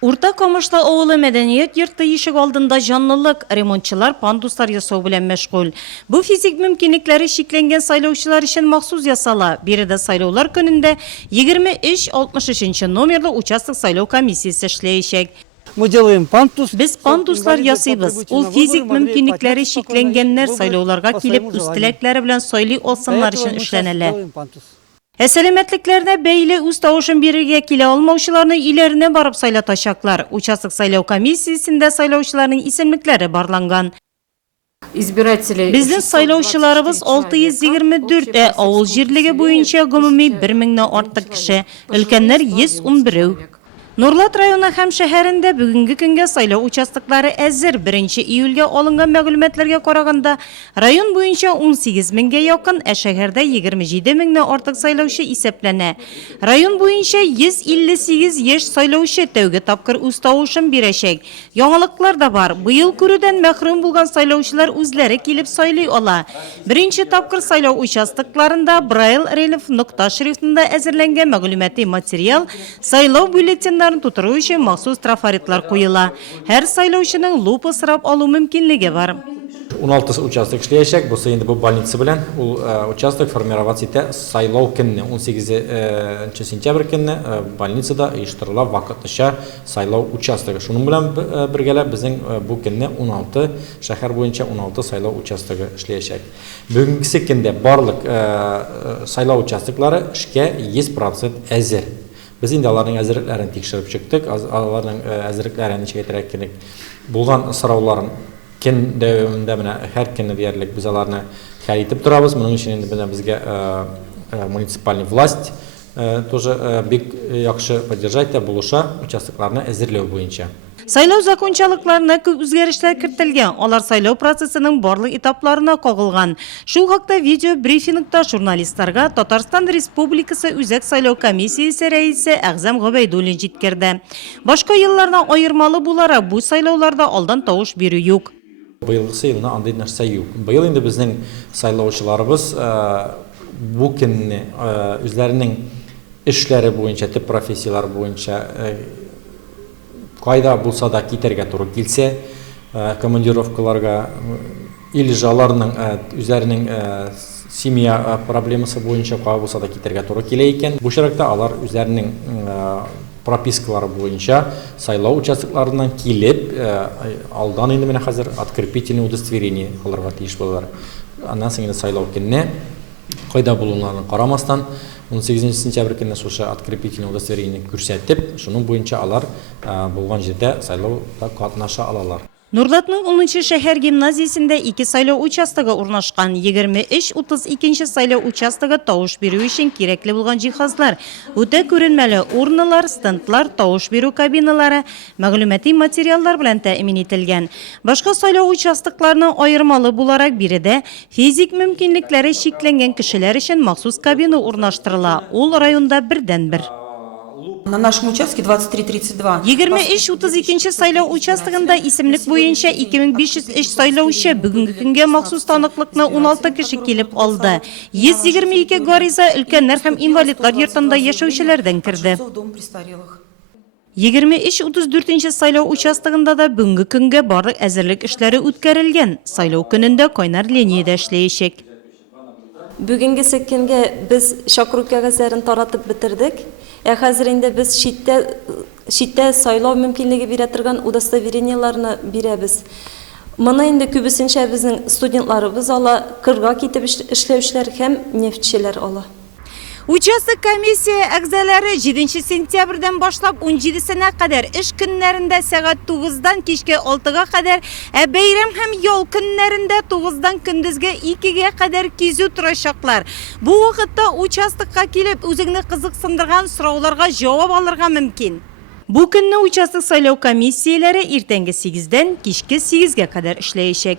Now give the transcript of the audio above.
Урта Камышла авылы мәдәният йорты ишек алдында жанлылык, ремонтчылар пандуслар ясау белән мәшгуль. Бу физик мөмкинлекләре шикләнгән сайлаучылар өчен махсус ясала. Биредә сайлаулар көнендә 23-63 номерлы участок сайлау комиссиясе эшләячәк. Мы делаем пандус. Без пандуслар ясыйбыз. Ул физик мөмкинлекләре шикләнгәннәр сайлауларга килеп үз теләкләре белән сайлый алсыннар өчен эшләнәлә. Сәламәтлекләренә бәйле үз тавышын бирергә килә алмаучыларны өйләренә барып сайлатачаклар. Участок сайлау комиссиясендә сайлаучыларның исемлекләре барланган. Безнең сайлаучыларыбыз 624, авыл җирлеге буенча гомуми 1000-нән артык кеше, өлкәннәр 111. Нурлат районы һәм шәһәрендә бүгенге көнгә сайлау участоклары әзер. 1 июльгә алынган мәгълүматларга караганда, район буенча 18 меңгә якын, ә шәһәрдә 27 меңнән артык сайлаучы исәпләнә. Район буенча 158 яшь сайлаучы тәүге тапкыр үз тавышын бирәчәк. Яңалыклар да бар. Быел күрүдән мәхрүм булган сайлаучылар үзләре килеп сайлый ала. 1 тапкыр сайлау участокларында Braille рельеф нокта шрифтында әзерләнгән мәгълүмати материал сайлау бюллетеннары тутыру өчен махсус трафаретлар куела. Һәр сайлаучының лупа сырап алу мөмкинлеге бар. 16 участок эшләячәк, бусы инде бу больница белән. Ул участок формировать итә сайлау көнне 18 сентябрь көнне больницада оештырыла вакытлыча сайлау участогы. Шуның белән бергәләп безнең бу көнне 16 шәһәр буенча 16 сайлау участогы эшләячәк. Бүгенге көндә барлык сайлау участоклары эшкә 100% әзер. Biz indi аларның әзерлекләрен тикшереп чыктык. Аларның әзерлекләрен ничек әйтергә кирәк? Булган сорауларын көн дәвамында менә һәр көнне диярлек без аларны хәл итеп торабыз. Моның өчен инде безгә муниципальный власть тоже бик яхшы поддержать та булыша участокларны әзерләү буенча. Сайлау закончалыкларына күп үзгәрешләр кертелгән. Алар сайлау процессының барлык этапларына кагылган. Шул хакта видео брифингта журналистларга Татарстан Республикасы Үзәк сайлау комиссиясе рәисе Әгъзам Гобәйдуллин җиткерде. Башка еллардан аермалы буларак бу сайлауларда алдан тавыш бирү юк. Быелгысы елна андый нәрсә юк. Быел инде безнең сайлаучыларыбыз бу көнне үзләренең эшләре буенча, тип профессиялар буенча кайда булса да китәргә туры килсә, командировкаларга или жаларның үзләренең семья проблемасы буенча кайда булса да китәргә туры килә икән. Бу чиракта алар үзләренең пропискалары буенча сайлау участокларыннан килеп, алдан инде менә хәзер открепительное удостоверение алырга тиеш булалар. Аннан соң инде сайлау көнне кайда булуларына карамастан 18 сентябрь көнне шушы открепительное удостоверение күрсәтеп, шуның буенча алар булган җирдә сайлауда катнаша алалар. Нурлатның 10-нчы шәһәр гимназиясендә 2 сайлау участогы урнашкан. 23-32 сайлау участогы тавыш бирү өчен кирәкле булган җиһазлар, үтә күренмәле урыннар, стендлар, тавыш бирү кабиналары, мәгълүмати материаллар белән тәэмин ителгән. Башка сайлау участокларының аермалы буларак биредә физик мөмкинлекләре шикләнгән кешеләр өчен махсус кабина урнаштырыла. Ул районда бердән-бер. На нашем участке 23-32. 23-32 сайлау участогында исемлек буенча 2503 сайлаучы бүгенге көнгә махсус таныклыкны 16 кеше килеп алды. 122 гариза өлкәннәр һәм инвалидлар йортында яшәүчеләрдән керде. 23-34 сайлау участогында да бүгенге көнгә барлык әзерлек эшләре үткәрелгән. Сайлау көнендә кайнар линиядә эшләячәк. Бүгенге көнгә без чакыру кәгазьләрен таратып бетердек. Хәзер инде без читтә сайлау мөмкинлеге бирә торган удостоверениеларны бирәбез. Моны инде күбесенчә безнең студентларыбыз ала, кырга китеп эшләүчеләр һәм нефтчеләр ала. Участок комиссия әгъзалары 7 сентябрьдән башлап 17-сенә кадәр эш көннәрендә сәгать 9-дан кичкә 6-га кадәр, бәйрәм һәм ял көннәрендә 9-дан көндезгә 2-гә кадәр кизү торачаклар. Бу вакытта участокка килеп үзеңне кызыксындырган сорауларга җавап алырга мөмкин. Бу көнне участок сайлау комиссияләре иртәнге 8-дән кичке 8-гә кадәр эшләячәк.